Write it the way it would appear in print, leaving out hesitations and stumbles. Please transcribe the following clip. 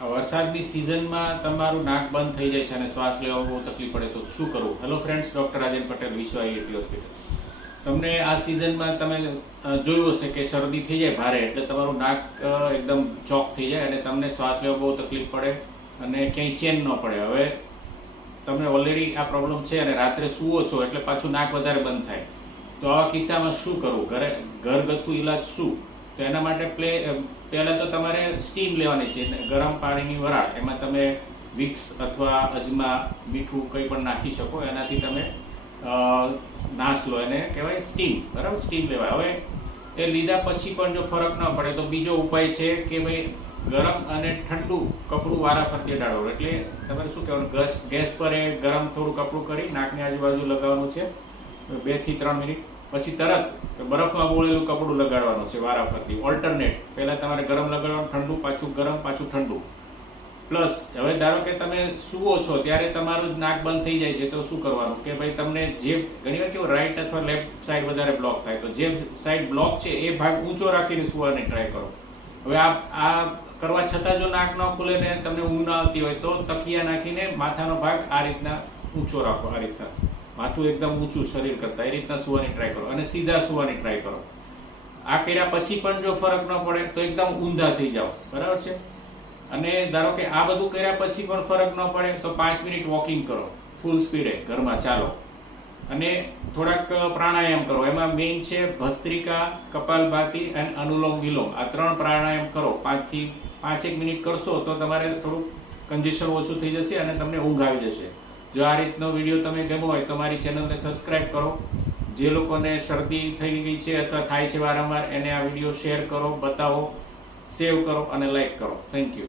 વરસાદની સિઝનમાં તમારું નાક બંધ થઈ જાય છે અને શ્વાસ લેવામાં બહુ તકલીફ પડે તો શું કરવું? હેલો ફ્રેન્ડ્સ, ડૉક્ટર રાજન પટેલ, વિશ્વ આઈઆઈટી હોસ્પિટલ. તમને આ સિઝનમાં તમે જોયું હશે કે શરદી થઈ જાય ભારે એટલે તમારું નાક એકદમ ચોક થઈ જાય અને તમને શ્વાસ લેવા બહુ તકલીફ પડે અને ક્યાંય ચેન ન પડે. હવે તમને ઓલરેડી આ પ્રોબ્લેમ છે અને રાત્રે સૂવો છો એટલે પાછું નાક વધારે બંધ થાય. તો આવા કિસ્સામાં શું કરવું? ઘરગથ્થુ ઈલાજ શું? તો એના માટે પહેલાં તો તમારે સ્ટીમ લેવાની છે. ગરમ પાણીની વરાળ, એમાં તમે વિક્સ અથવા અજમા, મીઠું કંઈ પણ નાખી શકો. એનાથી તમે નાશ લો, એને કહેવાય સ્ટીમ. બરાબર, સ્ટીમ લેવાય. હવે એ લીધા પછી પણ જો ફરક ન પડે તો બીજો ઉપાય છે કે ભાઈ ગરમ અને ઠંડુ કપડું વારાફરતી અડાડો. એટલે તમારે શું કહેવાનું, ગેસ પર એ ગરમ થોડું કપડું કરી નાકની આજુબાજુ લગાવવાનું છે 2 થી 3 મિનિટ. પછી તરત બરફમાં બોળેલું કપડું લગાડવાનું છે વારાફરતી, ઓલ્ટરનેટ. પહેલાં તમારે ગરમ લગાડવાનું, ઠંડુ, પાછું ગરમ, પાછું ઠંડુ. પ્લસ હવે ધારો કે તમે સૂવો છો ત્યારે તમારું નાક બંધ થઈ જાય છે તો શું કરવાનું કે ભાઈ તમને જે ઘણીવાર કેવું રાઈટ અથવા લેફ્ટ સાઈડ વધારે બ્લોક થાય તો જે સાઈડ બ્લોક છે એ ભાગ ઊંચો રાખીને સૂવાની ટ્રાય કરો. હવે આ કરવા છતાં જો નાક ન ખુલે ને તમને ઊંઘ ન આવતી હોય તો તકિયા નાખીને માથાનો ભાગ આ રીતના ઊંચો રાખો. આ રીતના માથું એકદમ ઊંચું શરીર કરતાં એ રીતના સૂવાની ટ્રાય કરો અને સીધા સૂવાની ટ્રાય કરો. આ કર્યા પછી પણ જો ફરક ન પડે તો એકદમ ઊંધા થઈ જાઓ. બરાબર છે. અને ધારો કે આ બધું કર્યા પછી પણ ફરક ન પડે તો 5 મિનિટ વોકિંગ કરો, ફૂલ સ્પીડે ઘરમાં ચાલો. અને થોડાક પ્રાણાયામ કરો. એમાં મેઇન છે ભસ્ત્રિકા, કપાલભાતિ અને અનુલોમ વિલોમ. આ 3 પ્રાણાયામ કરો. 5 થી 5 મિનિટ કરશો તો તમારે થોડુંક કન્જેશન ઓછું થઈ જશે અને તમને ઊંઘ આવી જશે. જો આ રીતનો વિડીયો તમે ગમ્યો હોય તો મારી ચેનલને સબસ્ક્રાઈબ કરો. જે લોકોને શરદી થઈ ગઈ છે અથવા થાય છે વારંવાર એને આ વિડીયો શેર કરો, બતાવો, સેવ કરો અને લાઈક કરો. Thank you.